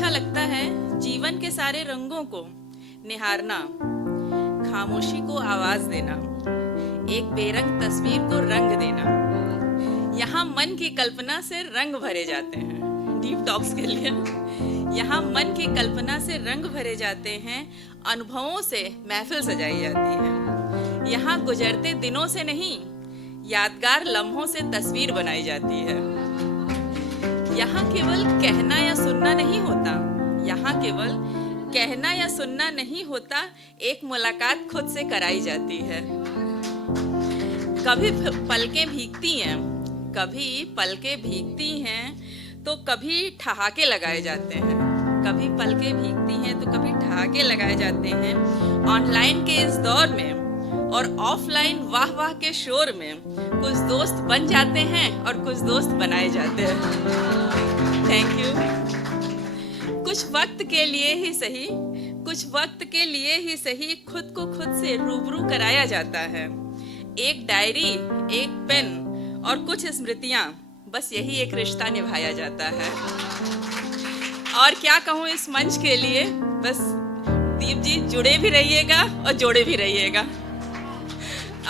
अच्छा लगता है जीवन के सारे रंगों को निहारना, खामोशी को आवाज देना, एक बेरंग तस्वीर को रंग देना। यहाँ मन की कल्पना से रंग भरे जाते हैं। डीप टॉक्स के लिए यहाँ मन की कल्पना से रंग भरे जाते हैं, अनुभवों से महफिल सजाई जाती है। यहाँ गुजरते दिनों से नहीं, यादगार लम्हों से तस्वीर बनाई जाती है। यहाँ केवल कहना या सुनना नहीं होता, यहाँ केवल कहना या सुनना नहीं होता, एक मुलाकात खुद से कराई जाती है। कभी पलकें भीगती हैं, कभी पलकें भीगती हैं तो कभी ठहाके लगाए जाते हैं। कभी पलकें भीगती हैं तो कभी ठहाके लगाए जाते हैं। ऑनलाइन के इस दौर में और ऑफलाइन वाह वाह के शोर में कुछ दोस्त बन जाते हैं और कुछ दोस्त बनाए जाते हैं। Thank you. कुछ वक्त के लिए ही सही, कुछ वक्त के लिए ही सही, खुद को खुद से रूबरू कराया जाता है। एक डायरी, एक पेन और कुछ स्मृतियां, बस यही एक रिश्ता निभाया जाता है। और क्या कहूँ इस मंच के लिए, बस दीप जी जुड़े भी रहिएगा और जोड़े भी रहिएगा।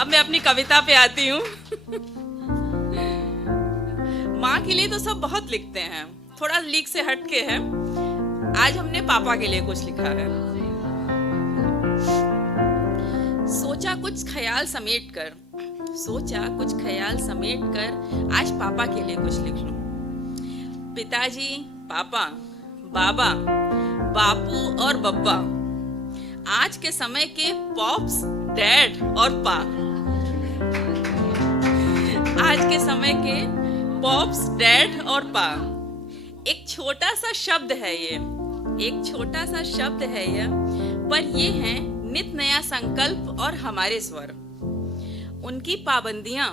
अब मैं अपनी कविता पे आती हूँ। माँ के लिए तो सब बहुत लिखते हैं, थोड़ा लीक से हट के है। आज हमने पापा के लिए कुछ लिखा है। सोचा कुछ ख्याल समेट कर, सोचा कुछ ख्याल समेट कर आज पापा के लिए कुछ लिख लूं। पिताजी, पापा, बाबा, बापू और बब्बा, आज के समय के पॉप्स, डैड और पा। आज के समय के पॉप्स, डैड और पा। एक छोटा सा शब्द है ये, एक छोटा सा शब्द है यह, पर ये है नित नया संकल्प और हमारे स्वर। उनकी पाबंदियां,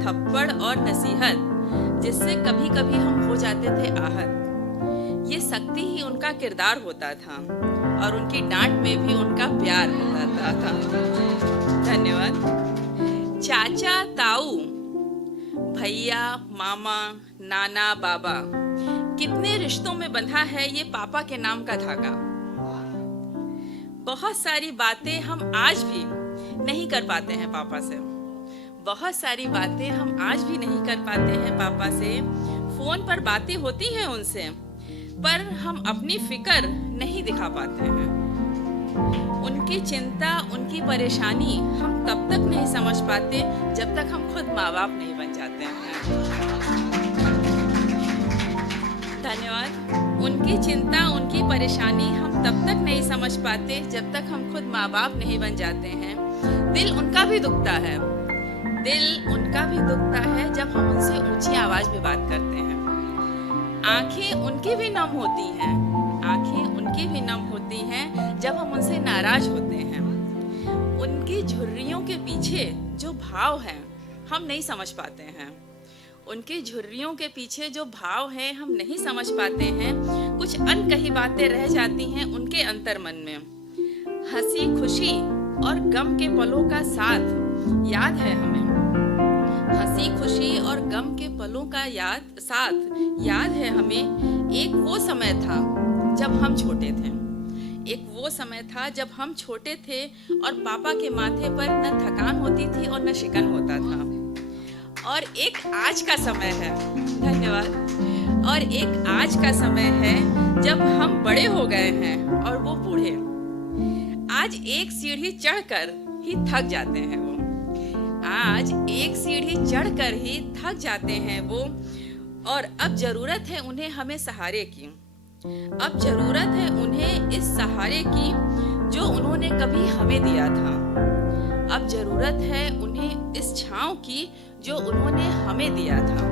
थप्पड़ और नसीहत, जिससे कभी कभी हम हो जाते थे आहत। ये शक्ति ही उनका किरदार होता था और उनकी डांट में भी उनका प्यार होता था। धन्यवाद। चाचा, ताऊ, भैया, मामा, नाना, बाबा, कितने रिश्तों में बंधा है ये पापा के नाम का धागा। बहुत सारी बातें हम आज भी नहीं कर पाते हैं पापा से, बहुत सारी बातें हम आज भी नहीं कर पाते हैं पापा से। फोन पर बातें होती हैं उनसे, पर हम अपनी फिक्र नहीं दिखा पाते हैं। उनकी चिंता, उनकी परेशानी हम तब तक नहीं समझ पाते जब तक हम खुद माँ बाप नहीं बन जाते हैं। धन्यवाद। उनकी चिंता, उनकी परेशानी हम तब तक नहीं समझ पाते जब तक हम खुद माँ बाप नहीं बन जाते हैं। दिल उनका भी दुखता है, दिल उनका भी दुखता है जब हम उनसे ऊंची आवाज में बात करते हैं। आंखें उनकी भी नम होती हैं, आंखें उनकी भी नम होती हैं जब हम उनसे नाराज होते हैं। उनकी झुर्रियों के पीछे जो भाव है हम नहीं समझ पाते हैं, उनकी झुर्रियों के पीछे जो भाव है हम नहीं समझ पाते हैं। कुछ अनकही बातें रह जाती हैं उनके अंतर्मन में। हंसी, खुशी और गम के पलों का साथ याद है हमें। हंसी, खुशी और गम के पलों का साथ याद है हमें। एक वो समय था जब हम छोटे थे, एक वो समय था जब हम छोटे थे और पापा के माथे पर न थकान होती थी और न शिकन होता था। और एक आज का समय है, धन्यवाद। और एक आज का समय है जब हम बड़े हो गए हैं और वो बूढ़े। आज एक सीढ़ी चढ़कर ही थक जाते हैं वो, आज एक सीढ़ी चढ़कर ही थक जाते हैं वो। और अब जरूरत है उन्हें हमें सहारे की, अब जरूरत है उन्हें इस सहारे की जो उन्होंने कभी हमें दिया था। अब जरूरत है उन्हें इस छांव की जो उन्होंने हमें दिया था।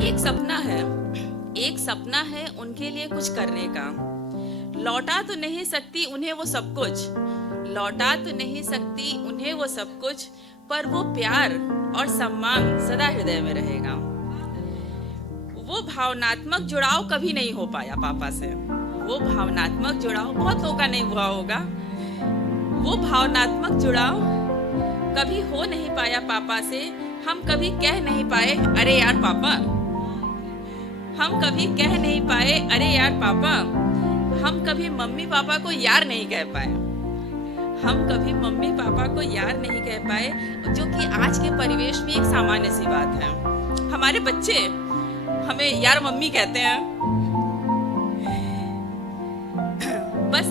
एक सपना है उनके लिए कुछ करने का। लौटा तो नहीं सकती उन्हें वो सब कुछ, लौटा तो नहीं सकती उन्हें वो सब कुछ, पर वो प्यार और सम्मान सदा हृदय में रहेगा। वो भावनात्मक जुड़ाव कभी नहीं हो पाया पापा से, वो भावनात्मक जुड़ाव बहुत लोगों का नहीं हुआ होगा। वो भावनात्मक जुड़ाव कभी हो नहीं पाया पापा से। हम कभी कह नहीं पाए अरे यार पापा, हम कभी कह नहीं पाए अरे यार पापा, हम कभी मम्मी पापा को यार नहीं कह पाए, हम कभी मम्मी पापा को यार नहीं कह पाए, जो कि आज के परिवेश में एक सामान्य सी बात है। हमारे बच्चे हमें यार मम्मी कहते हैं। बस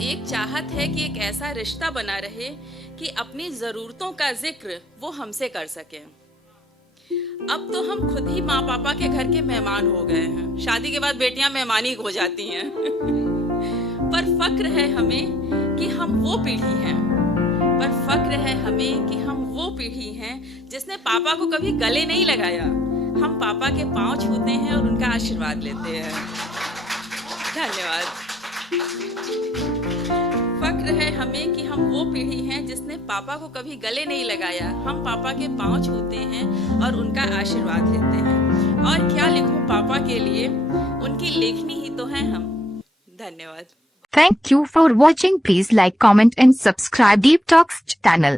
एक चाहत है कि एक ऐसा रिश्ता बना रहे कि अपनी जरूरतों का जिक्र वो हमसे कर सके। अब तो हम खुद ही माँ पापा के घर के मेहमान हो गए हैं। शादी के बाद बेटियां मेहमान ही हो जाती हैं। पर फक्र है हमें कि हम वो पीढ़ी हैं जिसने पापा को कभी गले नहीं लगाया। हम पापा के पांव छूते हैं और उनका आशीर्वाद लेते हैं। धन्यवाद। फक्र है हमें कि हम वो पीढ़ी हैं जिसने पापा को कभी गले नहीं लगाया। हम पापा के पांव छूते हैं और उनका आशीर्वाद लेते हैं। और क्या लिखूं पापा के लिए, उनकी लेखनी ही तो हैं हम। धन्यवाद। Thank you for watching. Please like, comment and subscribe Deep Talks channel.